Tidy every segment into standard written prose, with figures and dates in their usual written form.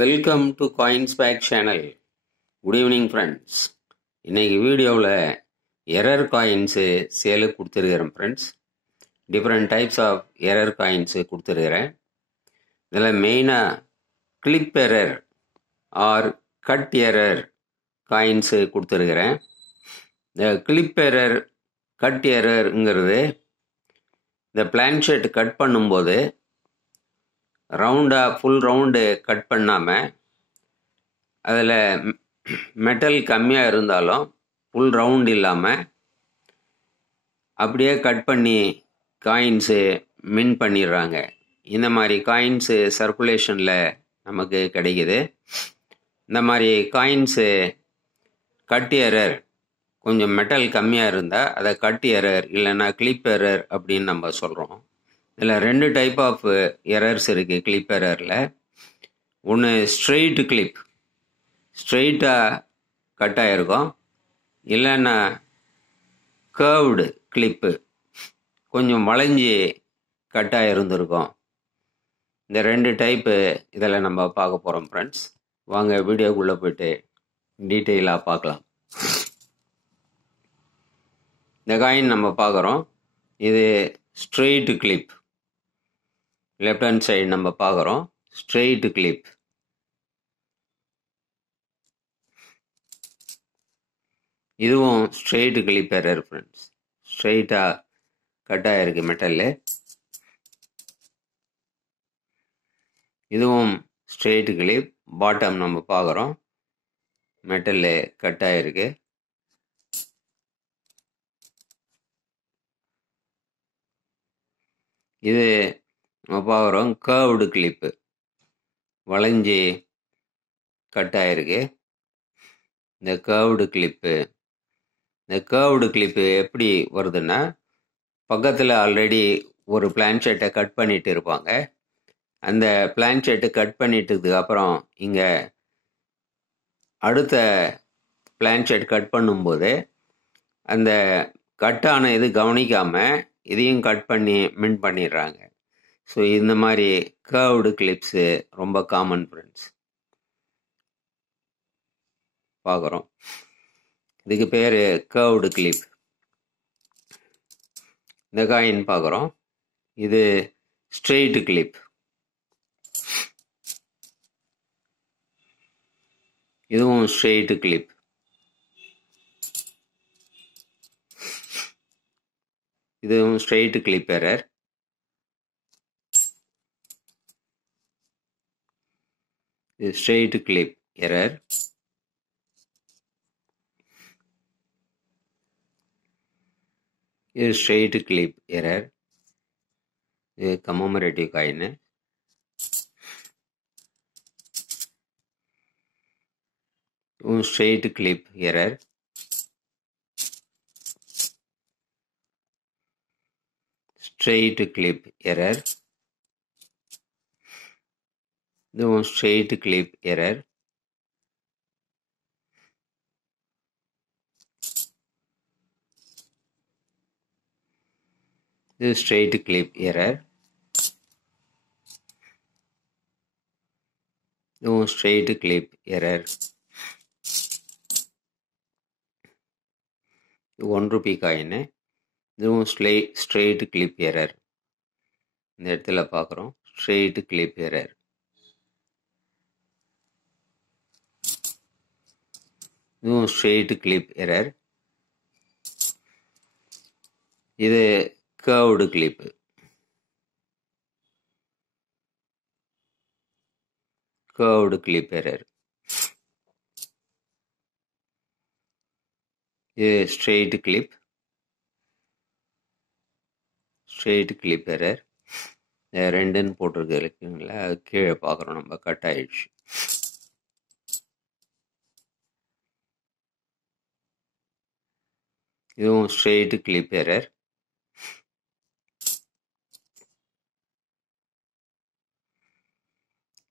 Welcome to coins back channel. Good evening friends. இன்றைக்கி வீடியோவில் error coins சேலுக்கு கொடுத்துருக்கிறேன் friends. Different types of error coins கொடுத்துருக்கிறேன். இதில் மெயினாக clip error or cut error coins கொடுத்துருக்கிறேன். இந்த கிளிப் எரர் கட் எரருங்கிறது இந்த பிளான்ஷெட் கட் பண்ணும்போது ரவுண்டாக ஃபுல் ரவுண்டு கட் பண்ணாமல் அதில் மெட்டல் கம்மியாக இருந்தாலும் ஃபுல் ரவுண்ட் இல்லாமல் அப்படியே கட் பண்ணி காயின்ஸு மின் பண்ணிடுறாங்க. இந்த மாதிரி காயின்ஸு சர்க்குலேஷனில் நமக்கு கிடைக்குது. இந்த மாதிரி காயின்ஸு கட் எரர் கொஞ்சம் மெட்டல் கம்மியாக இருந்தால் அதை கட் எரர் இல்லைன்னா கிளிப் எரர் அப்படின்னு நம்ம சொல்கிறோம். இதில் ரெண்டு டைப் ஆஃப் எரர்ஸ் இருக்குது கிளிப் எரரில். ஒன்று ஸ்ட்ரெயிட் கிளிப், ஸ்ட்ரெயிட்டாக கட் ஆகிருக்கும். இல்லைன்னா கர்வ்டு கிளிப்பு, கொஞ்சம் வளைஞ்சி கட் ஆகிருந்துருக்கும். இந்த ரெண்டு டைப்பு இதில் நம்ம பார்க்க போகிறோம் ஃப்ரெண்ட்ஸ். வாங்க வீடியோக்குள்ளே போய்ட்டு டீட்டெயிலாக பார்க்கலாம். இந்த காயின் நம்ம பார்க்குறோம். இது straight clip. Left hand side நம்ம பார்க்குறோம் ஸ்ட்ரெயிட் கிளிப். இதுவும் ஸ்ட்ரெயிட் கிளிப் எரர் ஃப்ரெண்ட்ஸ். ஸ்ட்ரெயிட்டாக கட் ஆகிருக்கு மெட்டல்லு. இதுவும் ஸ்ட்ரெயிட் கிளிப். பாட்டம் நம்ம பார்க்குறோம் மெட்டல்லு கட் ஆகிருக்கு. இது நம்ம பார்க்குறோம் கர்வ்டு கிளிப்பு, வளைஞ்சி கட் ஆகிருக்கு. இந்த கர்வ்டு கிளிப்பு எப்படி வருதுன்னா, பக்கத்தில் ஆல்ரெடி ஒரு பிளான்ஷெட்டை கட் பண்ணிட்டு இருப்பாங்க. அந்த பிளான்ஷெட்டு கட் பண்ணிட்டதுக்கு அப்புறம் இங்கே அடுத்த பிளான்ஷெட் கட் பண்ணும்போது அந்த கட்டான இது கவனிக்காமல் இதையும் கட் பண்ணி மின் பண்ணிடுறாங்க. ஸோ இந்த மாதிரி கர்வ்டு கிளிப்ஸு ரொம்ப காமன் ஃப்ரெண்ட்ஸ். பார்க்குறோம் இதுக்கு பேர் கர்வ்டு கிளிப். இந்த காயின் பார்க்குறோம். இது ஸ்ட்ரெயிட் கிளிப். இதுவும் ஸ்ட்ரெயிட் கிளிப். இதுவும் ஸ்ட்ரெயிட் கிளிப் எரர். இது ஸ்ட்ரெயிட் கிளிப் எரர். இது ஸ்ட்ரெயிட் கிளிப் எரர். இது கமமரேட்டிவ் காயின். இதுவும் straight clip error. Straight clip error. இதுவும் ஸ்ட்ரெயிட் கிளிப் எரர். இது ஸ்ட்ரெயிட் கிளிப் எரர். இதுவும் ஸ்ட்ரெயிட் கிளிப் எரர். இது ₹1 காயின். இதுவும் ஸ்ட்ரெயிட் கிளிப் எரர். இந்த இடத்துல பார்க்குறோம் ஸ்ட்ரெயிட் கிளிப் எரர். இதுவும் ஸ்ட்ரெயிட் கிளிப் எரர். இது curved clip. Curved clip error. இது straight clip. Straight clip error. ரெண்டுன்னு போட்டிருக்கு இருக்குங்களா, அது கீழே பார்க்குறோம் நம்ம கட் ஆயிடுச்சு. இதுவும் ஸ்ட்ரெயிட் கிளிப் எரர்.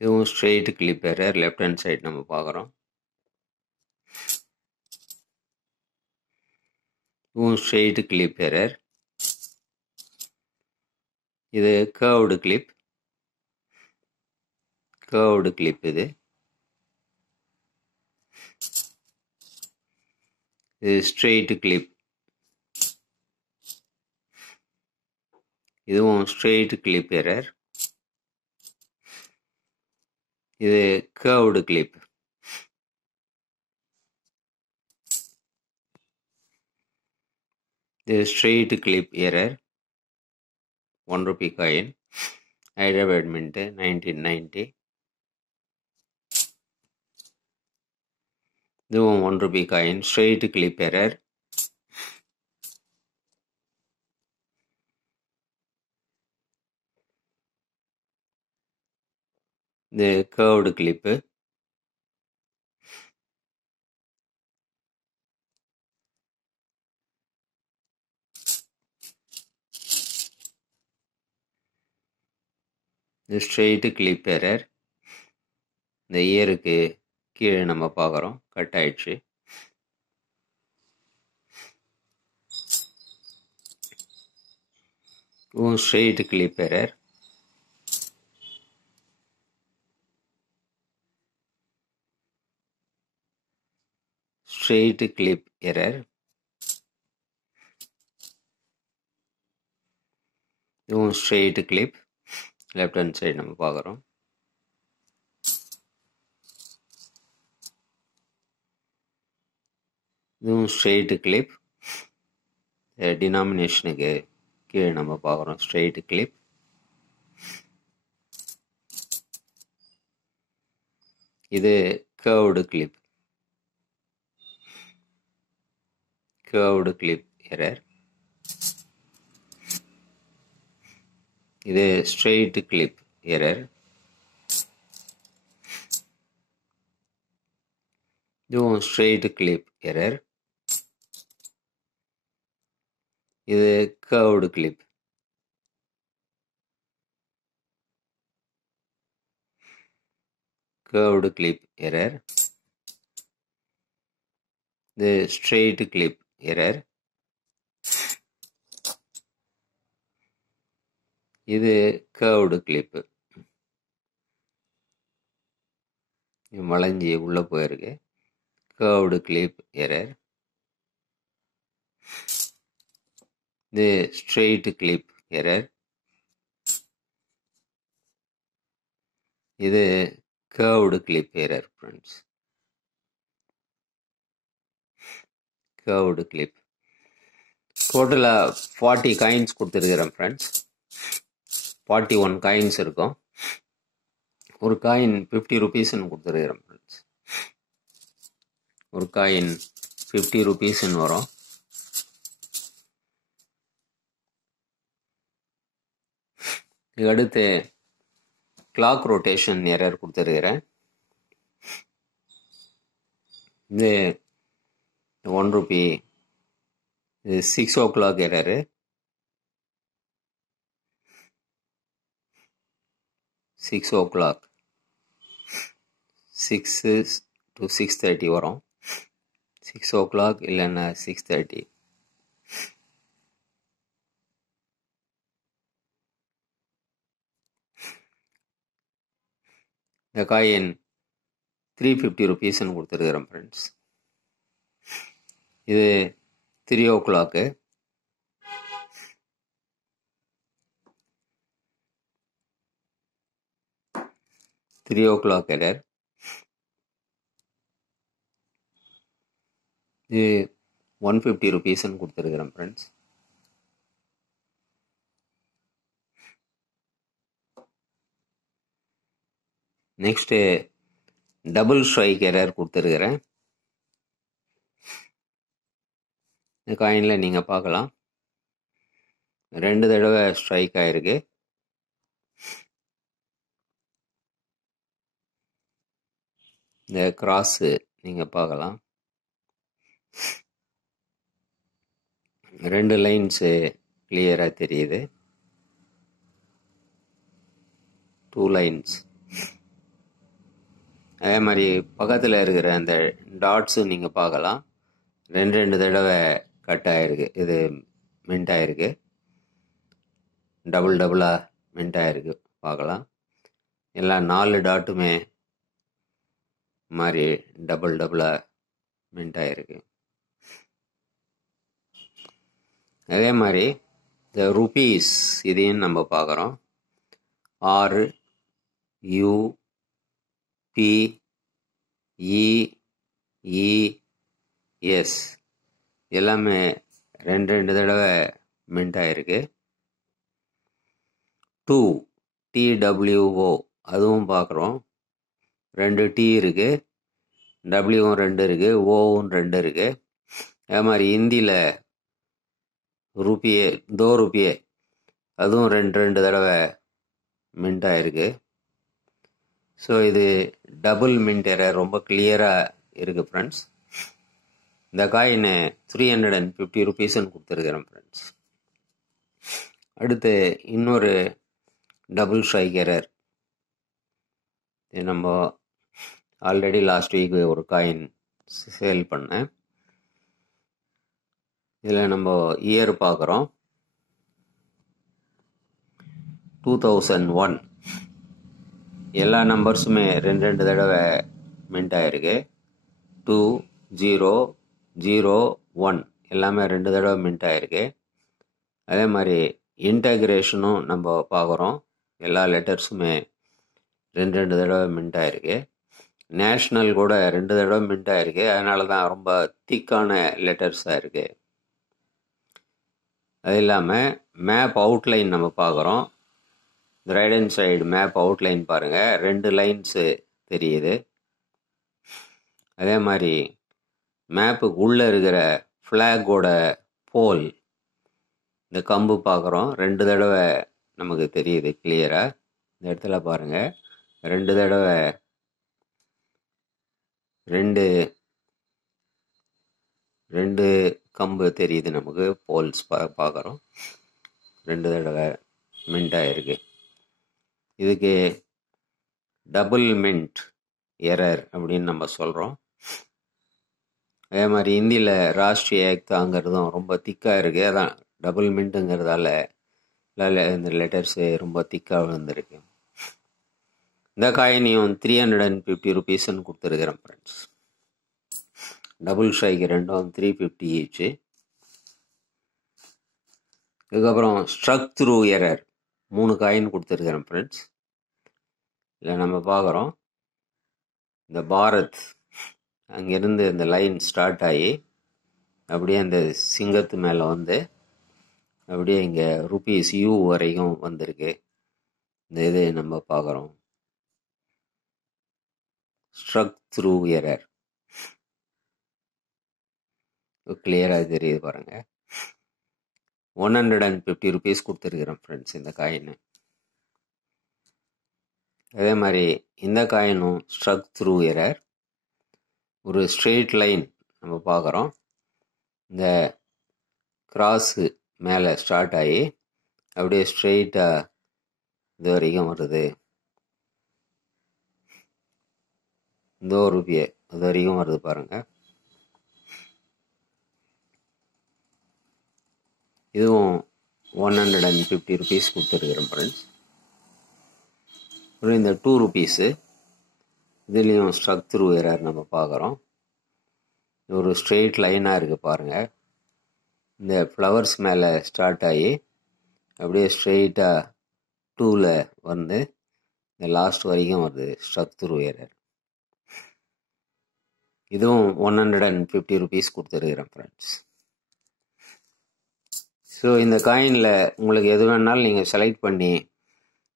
இதுவும் straight clip error. Left hand side நம்ம பார்க்குறோம். இதுவும் ஸ்ட்ரெயிட் கிளிப் எரர். இது கர்வ்டு கிளிப். கர்வ்டு கிளிப் இது இது ஸ்ட்ரெயிட் கிளிப். இதுவும் ஸ்ட்ரெயிட் கிளிப் எரர். இது கர்வ்டு கிளிப். இது straight clip error. 1 rupee coin. Hyderabad Mint 1990. இதுவும் 1 rupee coin. Straight clip error. இது curved clip. இது ஸ்ட்ரெயிட் கிளிப் எரர். இந்த இயருக்கு கீழே நம்ம பார்க்குறோம், கட் ஆயிடுச்சு. Straight clip error. Straight clip error. இதுவும் straight clip. Left hand side நம்ம பார்க்குறோம். இதுவும் ஸ்ட்ரெயிட் கிளிப். டினாமினேஷனுக்கு கீழே நம்ம பார்க்குறோம் ஸ்ட்ரெயிட் கிளிப். இது curved clip. Curved clip error. இது ஸ்ட்ரெயிட் கிளிப் எரர். இதுவும் ஸ்ட்ரெயிட் கிளிப் எரர். இது curved clip. Curved clip error. இது ஸ்ட்ரெயிட் கிளிப் எரர். இது கர்வ்டு கிளிப்பு. வளைஞ்சி உள்ள போயிருக்கு. Curved clip error. இது ஸ்ட்ரெயிட் கிளிப் எரர். இது curved clip error friends. Curved clip. டோட்டலாக 40 காயின்ஸ் கொடுத்துருக்கிறேன் ஃப்ரெண்ட்ஸ். 41 காயின்ஸ் இருக்கும். ஒரு காயின் 50 rupeesன்னு கொடுத்துருக்கிறேன் ஃப்ரெண்ட்ஸ். ஒரு காயின் 50 rupeesன்னு வரும். அடுத்து கிளாக் ரொட்டேஷன் எரர் கொடுத்துருக்கிறேன். இது 1 rupee. இது 6 o'clock எரரு. 6 o'clock. 6 to 6:30 வரும். 6 o'clock இல்லைன்னா 6:30. இந்த காயின் 350 rupeesன்னு கொடுத்துருக்கிறேன் ஃப்ரெண்ட்ஸ். இது 3 o'clock. எரர். இது 150 rupeesன்னு கொடுத்துருக்கிறேன் friends. Next double strike error கொடுத்துருக்கிறேன். இந்த காயினில் நீங்கள் பார்க்கலாம், 2 தடவை ஸ்ட்ரைக் ஆயிருக்கு. இந்த கிராஸு நீங்கள் பார்க்கலாம், 2 லைன்ஸு கிளியராக தெரியுது. 2 லைன்ஸ். அதே மாதிரி பக்கத்தில் இருக்கிற அந்த டாட்ஸு நீங்கள் பார்க்கலாம், 2 தடவை கட் ஆகிருக்கு. இது மின்ட் ஆகிருக்கு, டபுளாக மின்ட் ஆகிருக்கு பார்க்கலாம். எல்லாம் 4 டாட்டுமே மாதிரி டபுளாக மின்ட் ஆகிருக்கு. அதே மாதிரி இந்த ருபீஸ் இதையும் நம்ம பார்க்குறோம். RUPEES எல்லாமே ரெண்டு தடவை மின்ட் ஆகிருக்கு. TWO அதுவும் பார்க்குறோம். 2 T இருக்குது, டபிள்யூவும் 2 இருக்குது, ஓவும் 2 இருக்குது. அதே மாதிரி ஹிந்தியில் ரூபியே, 2 ரூபியே அதுவும் ரெண்டு தடவை மின்ட் ஆகிருக்கு. ஸோ இது டபுள் மின்ட் எரர் ரொம்ப கிளியராக இருக்குது ஃப்ரெண்ட்ஸ். இந்த காயினை 350 ருபீஸ்ன்னு கொடுத்துருக்குறேன் ஃப்ரெண்ட்ஸ். அடுத்து இன்னொரு டபுள் ஸ்ட்ரைக் எரர். நம்ம ஆல்ரெடி லாஸ்ட் வீக் ஒரு காயின் சேல் பண்ணேன். இதில் நம்ம இயர் பார்க்குறோம். 2001 எல்லா நம்பர்ஸுமே ரெண்டு தடவை மின்ட் ஆகிருக்கு. 2001 எல்லாமே 2 தடவை மின்ட் ஆகிருக்கு. அதே மாதிரி இன்டகிரேஷனும் நம்ம பார்க்குறோம். எல்லா லெட்டர்ஸுமே ரெண்டு தடவை மின்ட் ஆகிருக்கு. நேஷ்னல் கூட 2 தடவை மின்ட் ஆகிருக்கு. அதனால தான் ரொம்ப திக்கான லெட்டர்ஸாக இருக்குது. அது இல்லாமல் மேப் அவுட்லைன் நம்ம பார்க்குறோம். Right hand side map outline பாருங்கள், 2 லைன்ஸு தெரியுது. அதே மாதிரி மேப்புக்கு உள்ளே இருக்கிற ஃப்ளாகோட போல், இந்த கம்பு பார்க்குறோம், 2 தடவை நமக்கு தெரியுது கிளியராக. இந்த இடத்துல பாருங்கள், 2 தடவை ரெண்டு கம்பு தெரியுது நமக்கு. போல்ஸ் பார்க்குறோம், 2 தடவை மின்ட் ஆகிருக்கு. இதுக்கு டபுள் மின்ட் எரர் அப்படின்னு நம்ம சொல்கிறோம். அதே மாதிரி ஹிந்தியில் ராஷ்ட்ரிய ஏக்தாங்கிறதும் ரொம்ப திக்காக இருக்குது. அதான் டபுள் மின்ட்டுங்கிறதால இந்த லெட்டர்ஸு ரொம்ப திக்காக விழுந்திருக்கு. இந்த காயினையும் 350 ருபீஸ்ன்னு கொடுத்துருக்குறேன் ஃப்ரெண்ட்ஸ். டபுள் ஸ்ட்ரைக் ரெண்டும் 350 ஈச்சு. இதுக்கப்புறம் ஸ்ட்ரக் த்ரூ எரர் 3 காயின் கொடுத்துருக்குறேன் ஃப்ரெண்ட்ஸ். இல்லை நம்ம பார்க்குறோம், இந்த பாரத் அங்கேருந்து இந்த லைன் ஸ்டார்ட் ஆகி அப்படியே அந்த சிங்கத்து மேலே வந்து அப்படியே இங்கே ருபீஸ் யூ வரைக்கும் வந்திருக்கு. இந்த இது நம்ம பார்க்குறோம், ஸ்ட்ரக் த்ரூ எரர் கிளியராக தெரியுது பாருங்கள். 150 ருபீஸ் கொடுத்துருக்குறேன் ஃப்ரெண்ட்ஸ் இந்த காயின். அதே மாதிரி இந்த காயினும் ஸ்ட்ரக் த்ரூ எரர். ஒரு ஸ்ட்ரெயிட் லைன் நம்ம பார்க்குறோம், இந்த கிராஸு மேலே ஸ்டார்ட் ஆகி அப்படியே ஸ்ட்ரெயிட்டாக இது வரைக்கும் வருது. இந்த ரூபியே அது வரைக்கும் வருது பாருங்கள். இதுவும் 150 ருபீஸ் கொடுத்துருக்குறேன் ஃப்ரெண்ட்ஸ். அப்புறம் இந்த 2 ருபீஸு இதுலேயும் ஸ்ட்ரக் த்ரூ எரர் நம்ம பார்க்குறோம். ஒரு ஸ்ட்ரெயிட் லைனாக இருக்குது பாருங்கள். இந்த ஃப்ளவர்ஸ் மேலே ஸ்டார்ட் ஆகி அப்படியே ஸ்ட்ரெயிட்டாக 2ல் வந்து இந்த லாஸ்ட் வரைக்கும் வருது, ஸ்ட்ரக் த்ரூ எரர். இதுவும் 150 ருபீஸ் கொடுத்துருக்குறேன் ஃப்ரெண்ட்ஸ். ஸோ இந்த காயினில் உங்களுக்கு எது வேணாலும் நீங்கள் செலக்ட் பண்ணி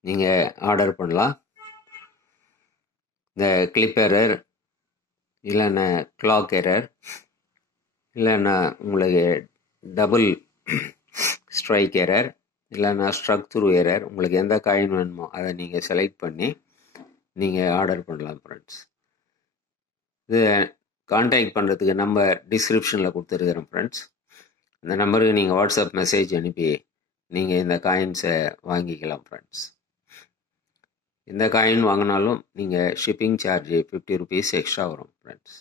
நீங்கள் ஆர்டர் பண்ணலாம். இந்த கிளிப் எரர், இல்லைன்னா கிளாக் எரர், இல்லைன்னா உங்களுக்கு டபுள் ஸ்ட்ரைக் எரர், இல்லைன்னா ஸ்ட்ரக் த்ரூ எரர், உங்களுக்கு எந்த காயின் வேணுமோ அதை நீங்கள் செலக்ட் பண்ணி நீங்கள் ஆர்டர் பண்ணலாம் ஃப்ரெண்ட்ஸ். இது கான்டாக்ட் பண்ணுறதுக்கு நம்பர் டிஸ்கிரிப்ஷனில் கொடுத்துருக்குறேன் ஃப்ரெண்ட்ஸ். இந்த நம்பருக்கு நீங்கள் வாட்ஸ்அப் மெசேஜ் அனுப்பி நீங்கள் இந்த காயின்ஸை வாங்கிக்கலாம் ஃப்ரெண்ட்ஸ். எந்த காயின் வாங்கினாலும் நீங்கள் ஷிப்பிங் சார்ஜ் 50 ருபீஸ் எக்ஸ்ட்ரா வரும் ஃப்ரெண்ட்ஸ்.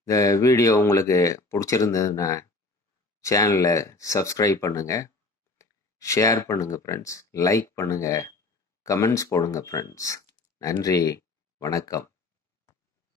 இந்த வீடியோ உங்களுக்கு பிடிச்சிருந்ததுன்னா சேனலை சப்ஸ்கிரைப் பண்ணுங்கள், ஷேர் பண்ணுங்கள் ஃப்ரெண்ட்ஸ், லைக் பண்ணுங்கள், கமெண்ட்ஸ் போடுங்க ஃப்ரெண்ட்ஸ். நன்றி, வணக்கம்.